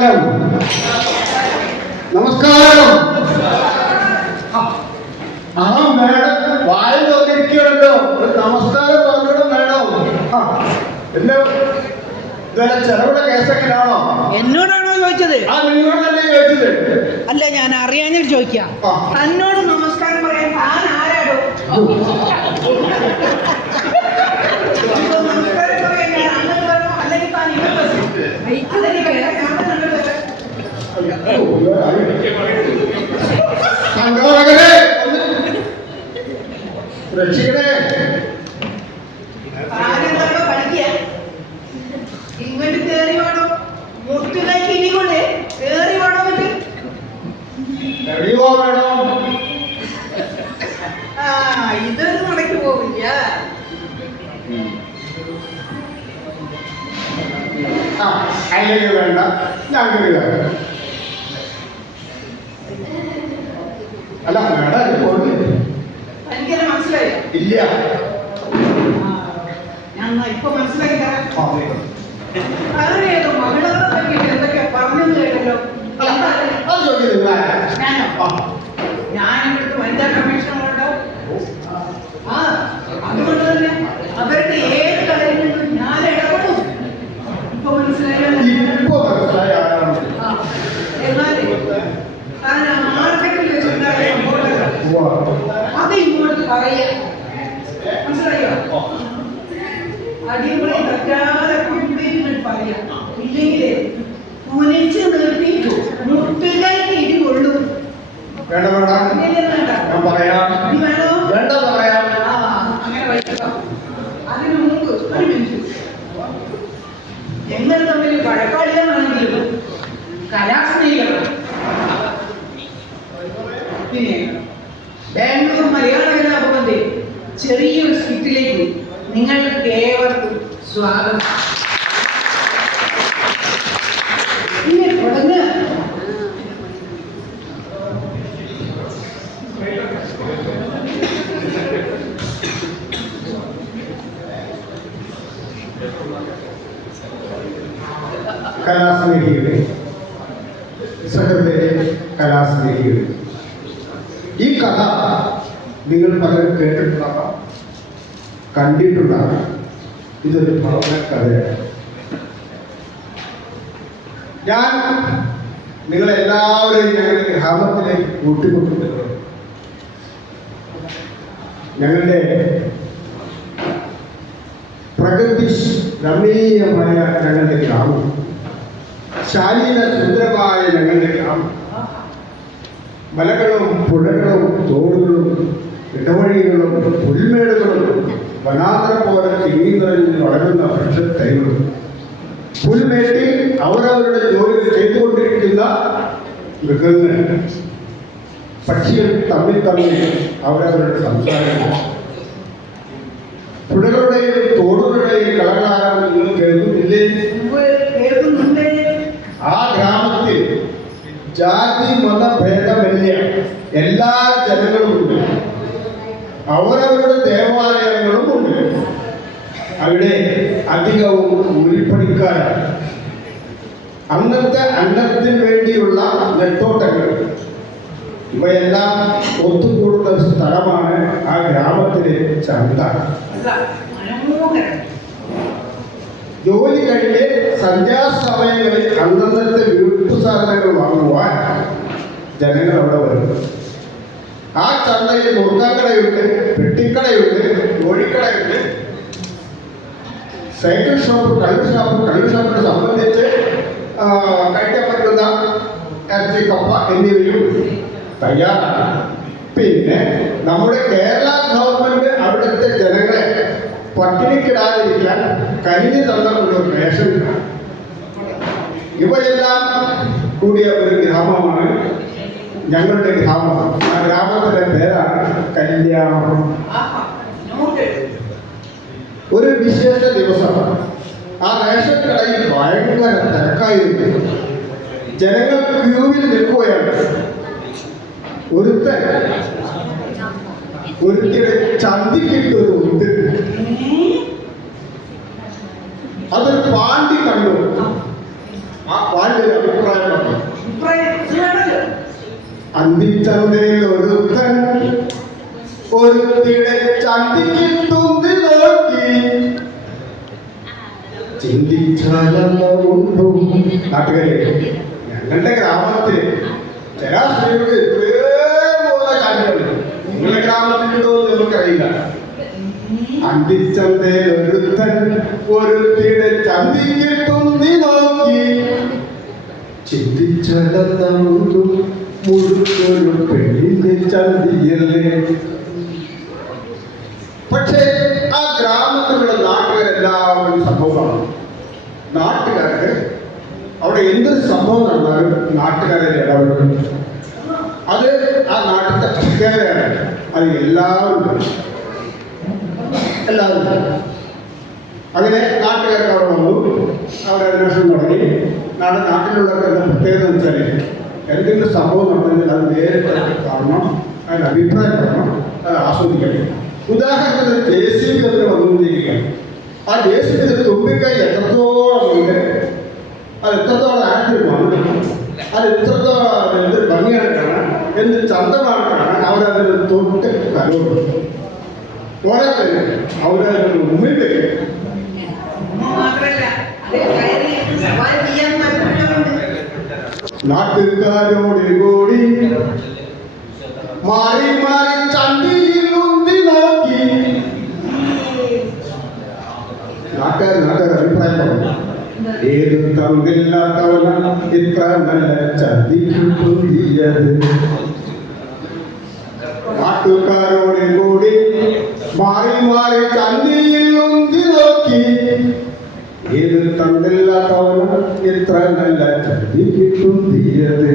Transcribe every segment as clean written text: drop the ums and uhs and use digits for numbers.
നമസ്കാരം. നമസ്കാരം. ആ മേഡം വായിൽ വന്നിരിക്കുകയാണല്ലോ. ഒരു നമസ്കാരം പറഞ്ഞോളൂ മേഡം. എന്റെ ഇതല്ല ചെറുവിടെ കേസെങ്ങനെയാണോ? എന്നോടാണോ ചോദിച്ചത്? ആ നിങ്ങളോടല്ലേ ചോദിച്ചത്? അല്ല, ഞാൻ അറിയാഞ്ഞിട്ട് ചോദിക്കാം. തന്നോട് നമസ്കാരം പറയാൻ താൻ ആരാടോ? നമസ്കാരം പറയാൻ ഞാൻ അങ്ങനെ പറഞ്ഞു, അല്ലെങ്കിൽ താൻ രക്ഷിക്കണേ. താനെന്തൊക്കെ പഠിക്കുക? ഇങ്ങോട്ട് കയറി വേണോ? മുട്ടുകൈക്ക് ഇടികൊണ്ട് കയറി വേണോ? ഇതൊന്നും നടക്കി പോവില്ല. അല്ലെങ്കിൽ വേണ്ട, ഞാൻ അല്ല മേഡം എനിക്കെന്നെ മനസ്സിലായി ഇല്ല. ഞാൻ ഇപ്പൊ മനസ്സിലാക്കി തരാം. അതേതോ മഹിളകളെ പറ്റിയിട്ട് എന്തൊക്കെയാ പറഞ്ഞെന്ന് കേട്ടല്ലോ. ഞാൻ ഇവിടുത്തെ വനിതാ കമ്മീഷണറുണ്ടോ? അതുകൊണ്ട് തന്നെ അവരുടെ ഏത് കാര്യങ്ങളിലും ഞാൻ ഇടപെടും. ഇപ്പൊ മനസ്സിലായോ? എന്നാലേ താൻ മാർക്കറ്റിൽ വെച്ചിട്ടുണ്ടായ അത് ഇങ്ങോട്ട് പറയാ. മനസ്സിലായോ? അടിപൊളി തെറ്റാതെ കംപ്ലീറ്റ് പറയാം. ഇല്ലെങ്കിലേ കുനിച്ച് നിർത്തി മുട്ടുകൈക്ക് ഇടി കൊള്ളും. അങ്ങനെ വയ്ക്കോ. അതിനു മുമ്പ് ഒരു മിനിറ്റ്, ഞങ്ങൾ തമ്മിൽ വഴക്കാളികളാണെങ്കിലും കലാസ്നേഹികളാണ്. പിന്നെ ബാംഗ്ലൂർ മലയാള കലാഭവന്റെ ചെറിയൊരു സ്കിറ്റിലേക്ക് നിങ്ങൾക്ക് ഏവർക്കും സ്വാഗതം. ഇങ്ങനെ തുടങ്ങുക. കലാസ്നേഹികളെ, സഹൃദയ കലാസ്നേഹികളെ, ഈ കഥ നിങ്ങൾ പലരും കേട്ടിട്ടുണ്ടാകാം, കണ്ടിട്ടുണ്ടാകാം. ഇതൊരു ഭവന കഥയാണ്. ഞാൻ നിങ്ങളെല്ലാവരെയും ഞങ്ങളുടെ ഗ്രാമത്തിലേക്ക് കൂട്ടിക്കൊണ്ടുവരുന്നു. ഞങ്ങളുടെ പ്രകൃതി രമണീയമായ ഞങ്ങളുടെ ഗ്രാമം, ശാലീന സുന്ദരമായ ഞങ്ങളുടെ ഗ്രാമം, മലകളും പുഴകളും തോടുകളും ഇടവഴികളും പുൽമേടുകളും വനാന്തരം പോലെ തിങ്ങി നിറഞ്ഞ് വളരുന്ന വൃക്ഷത്തൈകളും, പുൽമേട്ടിൽ അവരവരുടെ ജോലി ചെയ്തുകൊണ്ടിരിക്കുന്ന മൃഗങ്ങൾ, പക്ഷികൾ തമ്മിൽ അവരവരുടെ സംസാരം, പുഴകളുടെയും തോടുകളുടെയും കളകാലം നിങ്ങൾ കേൾക്കുന്നില്ലേ? ആ ഗ്രാമത്തിൽ ജാതി മതഭേദമന്യ എല്ലാ ജനങ്ങളും ഉണ്ട്. അവരവരുടെ ദേവാലയങ്ങളും ഉണ്ട്. അവിടെ അധികവും കൂലിപ്പണിക്കാരാണ്. അന്നത്തെ അന്നത്തിന് വേണ്ടിയുള്ള നെട്ടോട്ടങ്ങൾ ഇവയെല്ലാം ഒത്തുകൂടുന്ന സ്ഥലമാണ് ആ ഗ്രാമത്തിലെ ചന്ത. ജോലി കഴിഞ്ഞ് സന്ധ്യാസമയങ്ങളിൽ അന്നത്തെ വീട്ടു സാധനങ്ങൾ വാങ്ങുവാൻ ജനങ്ങൾ അവിടെ വരും. ആ ചന്തയിൽ മുറുക്കക്കടയുണ്ട്, പെട്ടിക്കടയുണ്ട്, കോഴിക്കടയുണ്ട്, സൈക്കിൾ ഷോപ്പ്, കള്ള് ഷോപ്പിനെ സംബന്ധിച്ച് കഴിക്കാൻ പറ്റുന്ന ഇറച്ചി, കപ്പ എന്നിവയും തയ്യാറാണ്. പിന്നെ നമ്മുടെ കേരള ഗവൺമെന്റ് അവിടുത്തെ ജനങ്ങളെ പട്ടിണിക്കിടാതിരിക്കാൻ കനിഞ്ഞു തന്ന ഒരു റേഷൻ. ഇവയെല്ലാം കൂടിയ ഒരു ഗ്രാമമാണ് ഞങ്ങളുടെ ഗ്രാമം. ആ ഗ്രാമത്തിന്റെ പേരാണ് കല്യാണം. ഒരു വിശേഷ ദിവസം ആ റേഷൻ കടയിൽ ഭയങ്കര തിരക്കായിരുന്നു. ജനങ്ങൾ ക്യൂവിൽ നിൽക്കുകയാണ്. ഒരുത്തിയുടെ ചന്തിക്കിട്ടൊരു ഉണ്ട്. അതൊരു പാണ്ടി കണ്ടു. ആ പാണ്ടി ആദ്യം അഭിപ്രായം പറഞ്ഞു. അഭിപ്രായം അന്തിച്ചന്തയിൽ ഒരുത്തൻ ഒരുത്തിടെ ചന്തിക്കിട്ടുന്തി നോക്കി ചിന്തിച്ചാലുണ്ടോ. നാട്ടുകാരെ, ഞങ്ങളുടെ ഗ്രാമത്തിൽ ചില സ്ത്രീകൾക്ക് ഇതേപോലെ കാര്യങ്ങളുണ്ട്. നിങ്ങളുടെ ഗ്രാമത്തിലുണ്ടോ എന്ന് നമുക്കറിയില്ല. അന്തിച്ചന്തയിൽ ഒരുത്തൻ ഒരുത്തിടെ ചന്തിക്കിട്ടുന്തി നോക്കി ചിന്തിച്ചാലുണ്ടോ മുഴുക്കൊരു പെണ്ണിന്റെ ചന്തിയല്ലേ. പക്ഷേ ആ ഗ്രാമത്തിലുള്ള നാട്ടുകാരെല്ലാവരും സംഭവമാണ്. നാട്ടുകാർക്ക് അവിടെ എന്തൊരു സംഭവം നടന്നാലും നാട്ടുകാരെ ഇടപെടും. അത് ആ നാട്ടിലത്തെ പ്രത്യേകതയാണ്. അത് എല്ലാവരും അങ്ങനെ നാട്ടുകാർക്ക് അവിടെ വന്നു. അവർ അന്വേഷണം തുടങ്ങി. നാട്ടിലുള്ളവരുടെ പ്രത്യേകത എന്ന് വെച്ചാൽ എന്തെങ്കിലും സംഭവം നടന്നെങ്കിൽ അത് നേരിട്ട് കാണണം, അതിന് അഭിപ്രായം പറയണം, അത് ആസ്വദിക്കണം. ഉദാഹരണത്തിന് JCB അതിന് വന്നുകൊണ്ടിരിക്കുകയാണ്. ആ JCB തുമ്പിക്കൈ എത്രത്തോളം ഉണ്ട്, അത് എത്രത്തോളം ആക്റ്റീവാണ്, അത് എത്രത്തോളം എന്ത് ഭംഗിയാണ് കാണാൻ, എന്ത് ചന്തമാണ് കാണാൻ. അവരതിന് തൊട്ട് കലോടും പോരാ തന്നെ അവരതിന് മുമ്പിൽ വരും. നാട്ടുകാരോട് കൂടി മാറി മാറി ചന്തിയിൽ ഉന്തി നോക്കി. നാട്ടുകാർ അഭിപ്രായം പറഞ്ഞു. ഏത് തന്നില്ലാത്തവനാണ് ഇത്ര നല്ല ചന്തിക്കുണ്ടിയത്. നാട്ടുകാരോട് കൂടി മാറി മാറി ചന്തിയിൽ ഉന്തി നോക്കി. ഏത് തന്നില്ലാത്തവനാണ് ഇത്ര നല്ല ചന്തിക്കുണ്ടിയത്.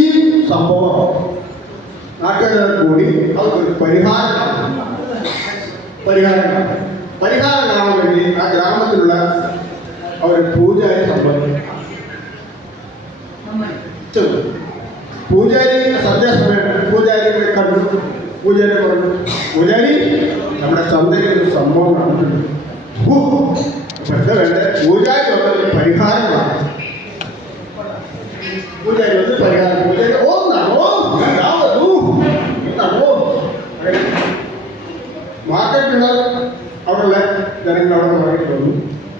ഈ സംഭവം നാട്ടുകാർ കൂടി അവർക്കൊരു പരിഹാരം കാണാൻ വേണ്ടി ആ ഗ്രാമത്തിലുള്ള അവരെ പൂജാരി സംബന്ധിച്ചു. പൂജാരി സന്ധ്യാസമയം പൂജാരികളെ കണ്ടു. പൂജാരി പറഞ്ഞു, പൂജാരി നമ്മുടെ ചന്തയിൽ ഒരു സംഭവം നടന്നിട്ടുണ്ട്. എന്താ വേണ്ടത്? പൂജാരി വന്നൊരു പരിഹാരമാണ്. പൂജാരി വന്ന് പരിഹാരം. പൂജാരി മാർക്കറ്റിലുള്ള അവിടെയുള്ള ജനങ്ങൾ അവിടെ പറഞ്ഞിട്ട് വന്നു.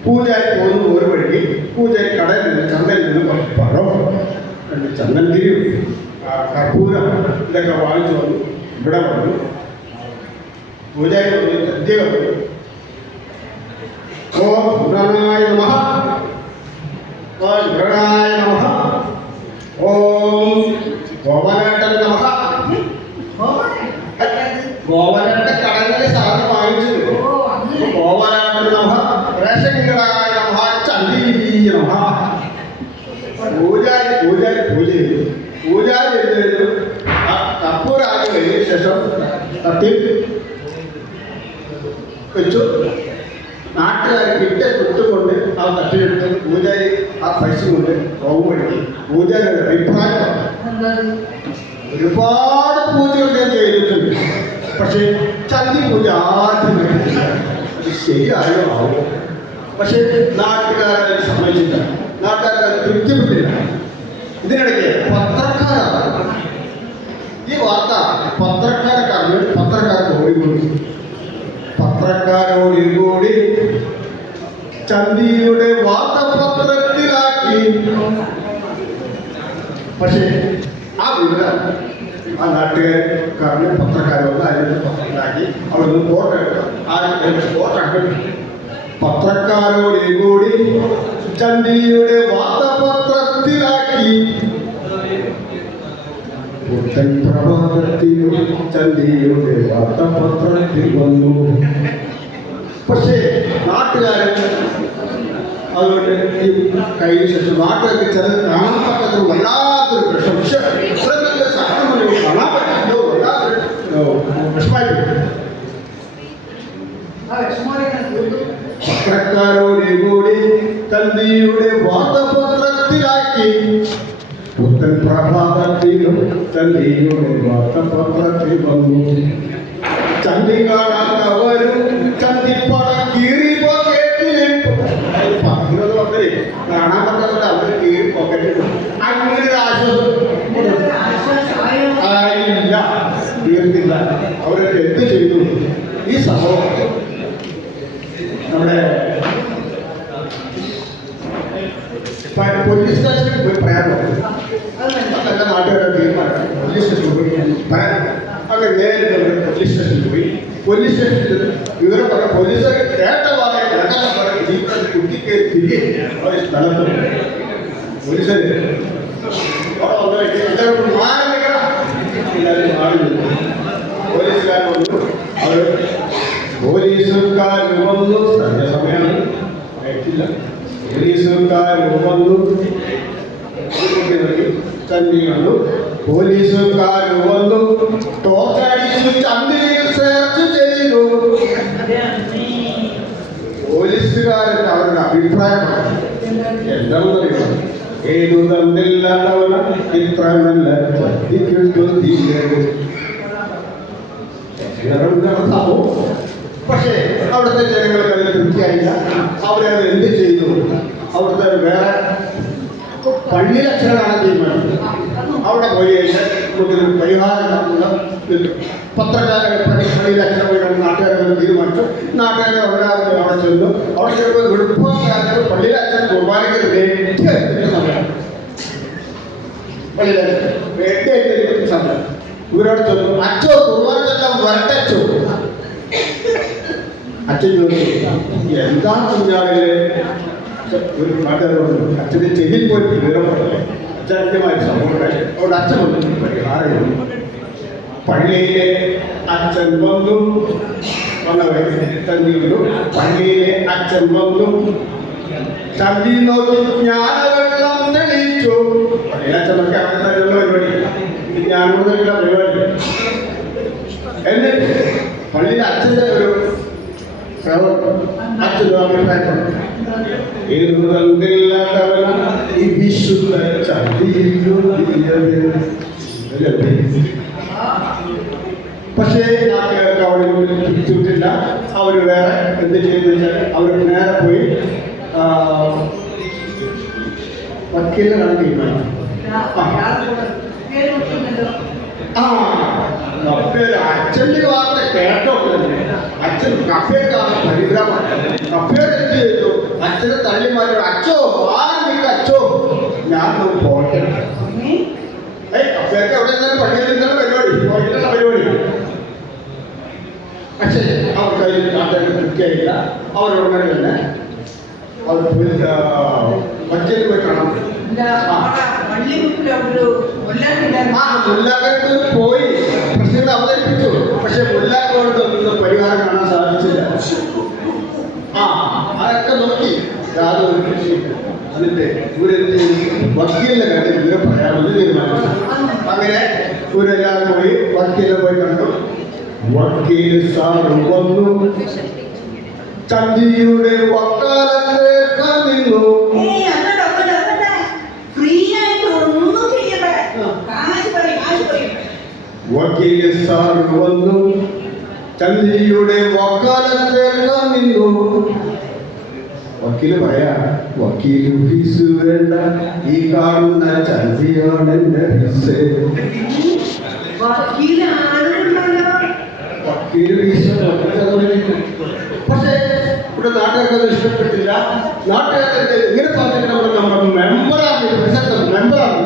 പൂജാരി പോകുന്നു ഒരു വഴിക്ക്. പൂജാരി കടയിൽ നിന്ന് ചന്തയിൽ നിന്ന് കുറച്ച് പഴം, രണ്ട് ചന്ദനത്തിരിയും കർപ്പൂരം ഇതൊക്കെ വാങ്ങിച്ചു വന്നു. ഇവിടെ വന്നു. പൂജാരി വന്നു സദ്യ വന്നു. ഓം ഗുണനായ നമഃ, ഓം ഗുണനായ നമഃ, ഓം ഗോപനാട്ടൻ നമഃ. ഗോവനന്റെ കടങ്ങളിൽ സാധനം വാങ്ങിച്ചു. ഗോവനാട്ടൻ നമഃ, റേഷൻകടായ നമഃ, ചന്ദീ നമഃ. പൂജാരി പൂജ ചെയ്തു. പൂജാരി എഴുതുന്നു. കർപ്പൂരാതി കഴിഞ്ഞ ശേഷം തട്ടി വെച്ചു. നാട്ടുകാർ കിട്ട തൊട്ടുകൊണ്ട് ആ തട്ടിലെടുത്ത് പൂജാരി ആ പൈസ കൊണ്ട് റോം വഴി പൂജാരിയുടെ അഭിപ്രായം. ഒരുപാട് പൂജകൾ ഞാൻ ചെയ്തിട്ടുണ്ട്, പക്ഷേ ചന്തി പൂജ ആദ്യം അത് ശരിയായോ ആവും. പക്ഷെ നാട്ടുകാരെ സമ്മതിച്ചില്ല, നാട്ടുകാരെ തൃപ്തിപ്പെട്ടില്ല. ഇതിനിടയ്ക്ക് പത്രക്കാരാണ് ഈ വാർത്ത പത്രക്കാർക്ക് ഓടിക്കൂടി. പത്രക്കാരോട് കൂടി ചന്തിയുടെ വാർത്താപത്രത്തിലാക്കി. പക്ഷേ ആ വിവരം ആ നാട്ടുകാരന് പത്രക്കാരൊന്ന് അതിന് പത്രത്തിലാക്കി. അവിടുന്ന് ഫോട്ടോ പത്രക്കാരോട് കൂടി ചന്തിയുടെ വാർത്താപത്രത്തിലാക്കി. പുത്തൻ പ്രഭാതത്തിൽ ചന്തിയുടെ വാർത്താപത്രത്തിൽ വന്നു. പക്ഷേ നാട്ടുകാരൻ അതുകൊണ്ട് ഈ കഴിഞ്ഞ ശേഷം നാട്ടുകാർക്ക് ചില കാണാൻ പറ്റാത്തൊരു വല്ലാത്തൊരു പ്രശംസ കാണാൻ പറ്റില്ലോ വല്ലാത്തൊരു വിഷമായിട്ട്. പത്രക്കാരോട് കൂടി ചന്തിയുടെ വാർത്താപത്രത്തിലാക്കി. പുത്തൻ പ്രഭാതത്തിലും ചന്തിയുടെ വാർത്താപത്രത്തിൽ വന്നു. ചന്തി കാണാത്തവരും ചന്തിപ്പടം കീറി പോക്കറ്റിലിട്ടു. കാണാൻ പറ്റാത്ത അവർ കീറി പോക്കറ്റിൽ അങ്ങനെ ഒരു ആശ്വാസം ആശ്വാസമായോ? ആയില്ല, തീർന്നില്ല. അവരൊക്കെ എന്ത് ചെയ്തു? ഈ സംഭവം നമ്മുടെ പോലീസ് സ്റ്റേഷനിൽ പോയി പറയാൻ പോകും. അതൊക്കെ നാട്ടുകാരെ തീരുമാനം. പോലീസ് സ്റ്റേഷനിൽ പോയി പറയാൻ അങ്ങനെ നേരിട്ട് പോലീസ് സ്റ്റേഷനിൽ പോയി. പോലീസ് സ്റ്റേഷനിൽ വിവരം പറഞ്ഞ പോലീസുകാർ കേട്ട പറയാൻ കുട്ടിക്ക് തിരികെ സ്ഥലത്ത് പോലീസുകാർ പോലീസുകാർ വന്നു. അവർ പോലീസുകാർ വന്നു. സന്ധ്യ സമയമാണ്, അയച്ചില്ല. പോലീസുകാർ വന്നു, ചന്തി കണ്ടു. പോലീസുകാർ വന്നു, ടോർച്ചടിച്ചു, ചന്തിയിൽ സെർച്ച് ചെയ്തു. പോലീസുകാരൻ അവരുടെ അഭിപ്രായമാണ് എന്താണെന്ന് അറിയാം. ഏതു തന്നില്ലാത്തവന ഇത്ര നല്ല സംഭവം. പക്ഷേ അവിടുത്തെ ജനങ്ങൾക്ക് അതിന് തൃപ്തിയായില്ല. അവരത് എന്ത് ചെയ്തു? അവിടുത്തെ വേറെ പള്ളിയിലച്ഛനാണ് തീരുമാനിച്ചത്. അവിടെ പോയി കഴിഞ്ഞാൽ നമുക്കൊരു പരിഹാരം പത്രക്കാരെ പള്ളിയിലച്ഛനെ പോയി നാട്ടുകാരെ തീരുമാനിച്ചു. നാട്ടുകാരെ അവിടെ ചെന്നു. അവിടെ ചെല്ലുമ്പോൾ വെളുപ്പക്കാർക്ക് പള്ളിയിലച്ഛൻ കുർബാനയ്ക്ക് റെഡി ആയിരിക്കുന്ന സമയം. പള്ളിയിലച്ഛൻ റെഡി ആയിരിക്കുന്ന സമയം ഇവരോട് ചെന്നു. അച്ഛോ കുർബാനക്കെല്ലാം വരട്ടച്ചോ. അച്ഛൻ ചോദിച്ചു, എന്താ കുഞ്ഞാളിലെ ഒരു നാട്ടുകാരോട് അച്ഛൻ്റെ ചെവിയിൽ പോയി വിവരം പറഞ്ഞേ. അച്ഛന്യമായ സംഭവം അവിടെ അച്ഛൻ വന്നു പരിഹാരം. പള്ളിയിലെ അച്ഛൻ വന്നു തന്നിരുന്നു. പള്ളിയിലെ അച്ഛൻ വന്നു, തന്നി നോക്കി ജ്ഞാനവെള്ളം തെളിയിച്ചു. പള്ളിയിലച്ഛനൊക്കെ അങ്ങനെയുള്ള പരിപാടി, ജ്ഞാനമുള്ള പരിപാടി. എന്നിട്ട് പള്ളിയിലെ അച്ഛൻ്റെ ഒരു അച്ഛനും അഭിപ്രായം, ഏതു തന്നില്ലാത്തവന ഈ വിശുദ്ധ ചന്തിയിലും. പക്ഷേ നാട്ടുകാർക്ക് അവിടെ തിരിച്ചിട്ടില്ല. അവർ വേറെ എന്ത് ചെയ്യുന്ന വെച്ചാൽ അവർ നേരെ പോയി വക്കീലിനാണ് തീരുമാനം. അച്ഛൻ്റെ വാർത്ത കേട്ടോ അച്ഛൻ കഫേക്കാണ് പരിഗ്രഹമാണ്. കഫേർ എന്ത് ചെയ്തു? അച്ഛനെ തള്ളിമാരോട് അച്ഛോ ആരും അച്ഛോ ഞാൻ പോട്ടെ. കഫേക്ക് അവിടെ നിന്നാലും പള്ളിയിൽ നിന്നാലും പരിപാടി പോയിട്ടുള്ള പരിപാടി. പക്ഷേ അവർക്ക് അതിൽ നാട്ടുകാർക്ക് തൃപ്തിയായില്ല. അവരോടനെ തന്നെ അവർ വക്കീൽ പോയി കാണാൻ മുല്ലാക്കർക്ക് പോയി പ്രശ്നങ്ങൾ അവതരിപ്പിച്ചു. പക്ഷെ മുല്ലാക്കോട് ഒന്നും പരിഹാരം കാണാൻ സാധിച്ചില്ല. അതൊക്കെ നോക്കി യാതൊരു കൃഷിയില്ല. എന്നിട്ട് ഇവരെന്ത് വക്കീലിന്റെ കാര്യം വിവരം പറയാമെന്ന് തീരുമാനിച്ചു. അങ്ങനെ ഇവരെല്ലാവരും പോയി വക്കീലിനെ പോയി കണ്ടു. വക്കീൽ സാർ വന്നു, ചന്തിയുടെ വക്കാലത്തേക്ക് നിന്നു. വക്കീൽ സാർ വന്നു, ചന്തിയുടെ വക്കാലത്തേക്ക് നിന്നു. വക്കീല് പറയാ, വക്കീൽ ഫീസ് വേണ്ട, ഈ കാണുന്ന ചന്തിയാണ് എന്റെ ഫീസ്. വക്കീല് ഫീസ് പക്ഷേ ഇവിടെ നാട്ടുകാർക്ക് ഇഷ്ടപ്പെട്ടില്ല. നാട്ടുകാർക്ക് ഇങ്ങനെ പറഞ്ഞിട്ട് നമ്മുടെ മെമ്പറാണ്, മെമ്പറാണ്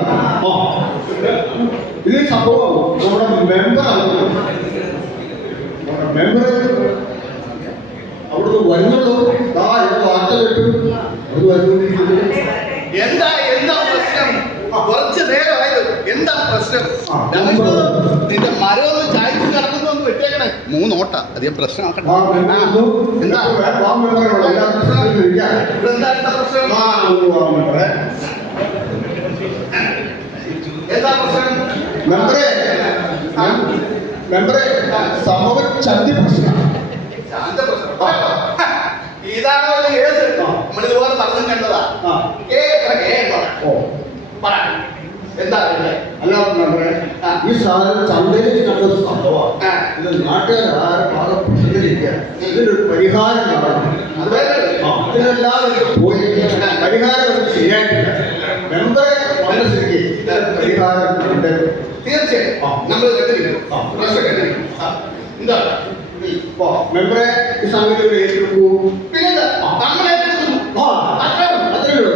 ഇത് സംഭവം. നമ്മുടെ മെമ്പറാണ്, മെമ്പർ അവിടുന്ന് വരുന്നുള്ളൂ. വാർത്ത കേട്ടു അത് വരുന്നുകൊണ്ടിരിക്കുന്നു. എന്താ പ്രശ്നം? കുറച്ച് നേരമായത് എന്താ പ്രശ്നം? നിന്റെ മരമൊന്നും ചായച്ച് കിടക്കുന്നൊന്ന് വെച്ചേക്കണേ. 3 ഓട്ട അധികം പ്രശ്നമാക്കണ്ട. എന്താ പ്രശ്നം? മെമ്പറെ സംഭവം ചന്തി പ്രശ്നം. ഇതാണോ കേസ്? നമ്മളിതുപോലെ പറഞ്ഞു കണ്ടതാ. എന്താ അല്ല മെമ്പറെ, ഈ സാധനം ചന്തയിൽ കണ്ടൊരു സംഭവമാണ്. ഇത് നാട്ടുകാർ ഭാഗം പ്രസിദ്ധീകരിക്കുക. ഇതിനൊരു പരിഹാരം കാണണം. ഇതിനെല്ലാവരും പോയി പരിഹാരം ശരിയായിട്ടില്ല. മെമ്പറെ വന്ന സ്ഥിതിക്ക് പരിഹാരം ഉണ്ട്. തീർച്ചയായും നമ്മൾ കണ്ടിരിക്കും. പ്രശ്നം കണ്ടിരിക്കും. എന്താ ഇപ്പോ മെമ്പറെ ഈ സാങ്കേതിക ഏറ്റെടുക്കൂ. പിന്നെന്താ നമ്മൾ ഏറ്റെടുക്കുന്നു. അത്രേ ഉള്ളൂ.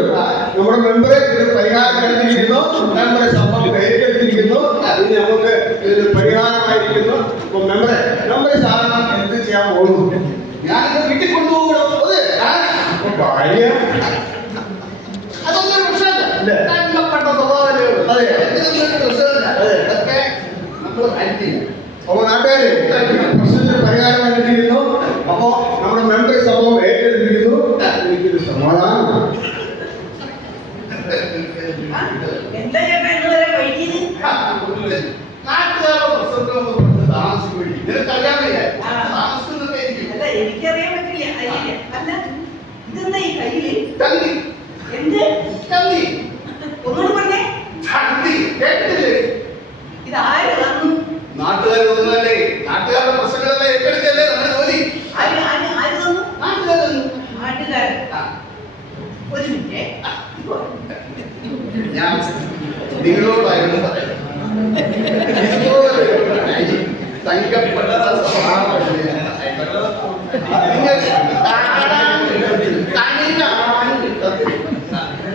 നമ്മുടെ മെമ്പറെ ഇതിന് പരിഹാരം കണ്ടിരിക്കുന്നു. മെമ്പറെ സമ്മതം ഏറ്റെടുത്തിരിക്കുന്നു. ഇനി നമുക്ക് ഇതിന് പരിഹാരമായിരിക്കുന്നു. ഇപ്പൊ മെമ്പറെ സാധനം എന്ത് ചെയ്യാൻ പോകുന്നു? ഞാനിത് വീട്ടിൽ കൊണ്ടുപോകണം. ഭാര്യ അതൊന്നും പ്രശ്നമില്ല. ഇല്ല. കണ്ടപ്പെട്ട സ്വഭാവമല്ലേ ഉള്ളൂ. അതെ. ഇതിനൊന്നും പ്രശ്നമില്ല. അതെ. ഇതൊക്കെ നമ്മൾ ഹാൻഡിൽ ചെയ്യും. അപ്പൊ നാട്ടുകാര് പ്രശ്നത്തിന് പരിഹാരം കണ്ടിരിക്കുന്നു. അപ്പോ നമ്മുടെ മെമ്പർ സംഭവം ഏറ്റെടുത്തിരിക്കുന്നു. എനിക്കൊരു സമാധാനമാണ്. എന്താ ചേട്ടാ ഇന്നുവരെ വൈകിയത്? നാട്ടുകാരുടെ പ്രശ്നത്തിനൊന്നും താമസിക്കുകയില്ല. നിനക്കറിയാമല്ലേ താമസിക്കുന്നതായിരിക്കും. അല്ല എനിക്കറിയാൻ പറ്റില്ല. അറിയില്ല. അല്ല ഇതെന്താ ഈ കയ്യില്? തന്തി എന്ത്? തന്തി ഒന്നുകൂടി പറഞ്ഞേ. തന്തി കേട്ടില്ലേ? ഇത് ആര് തന്നു? നാട്ടുകാരൊന്നുമല്ലേ. നാട്ടുകാരുടെ പ്രശ്നങ്ങളെല്ലാം ഏറ്റെടുക്കല്ലേ നമ്മുടെ ജോലി. ആര് തന്നു? നാട്ടുകാരൊന്നും നാട്ടുകാരൻ. ഒരു മിനിറ്റ്. ഞാൻ നിങ്ങളോടായിരുന്നു പറയുന്നത്. തങ്കപ്പെട്ട സ്വഭാവമല്ലേ.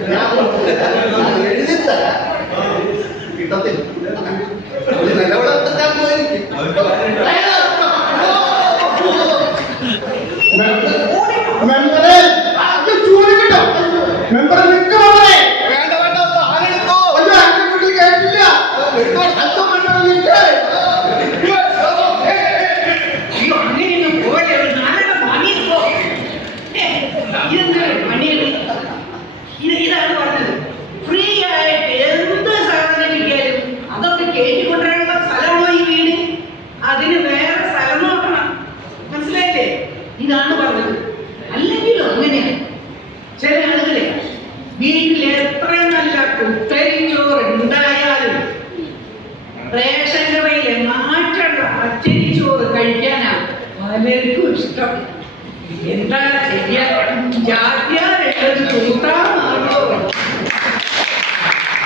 നിങ്ങൾ എഴുതിത്തരാം. കിട്ടത്തില്ല. ഒരു നിലവിളക്കാൻ പോയിരിക്കും. മെമ്പറെ ചൂടിട്ടോ. മെമ്പറെ നിൽക്കണേ. വേണ്ട വേണ്ട ആരെടുത്തോ വീട്ടിൽ കേട്ടില്ല. ഇതാണ് പറഞ്ഞത്. ഫ്രീ ആയിട്ട് എന്ത് സാധനം കിട്ടിയാലും അതൊക്കെ കയറ്റിക്കൊണ്ടുവരാനുള്ള സ്ഥലമോ ഈ വീട്? അതിന് വേറെ സ്ഥലം നോക്കണം. മനസ്സിലായില്ലേ? ഇതാണ് പറഞ്ഞത്. അല്ലെങ്കിലും അങ്ങനെയാണ്. ചില ആളുകളെ വീട്ടിൽ എത്ര നല്ല കുത്തരിച്ചോറ് ഉണ്ടായാലും റേഷൻ കടയിലെ മാറ്റുള്ള പച്ചരിച്ചോറ് കഴിക്കാനാണ് പലർക്കും ഇഷ്ടം. എന്താ ചെയ്യാ? ജാത്യാ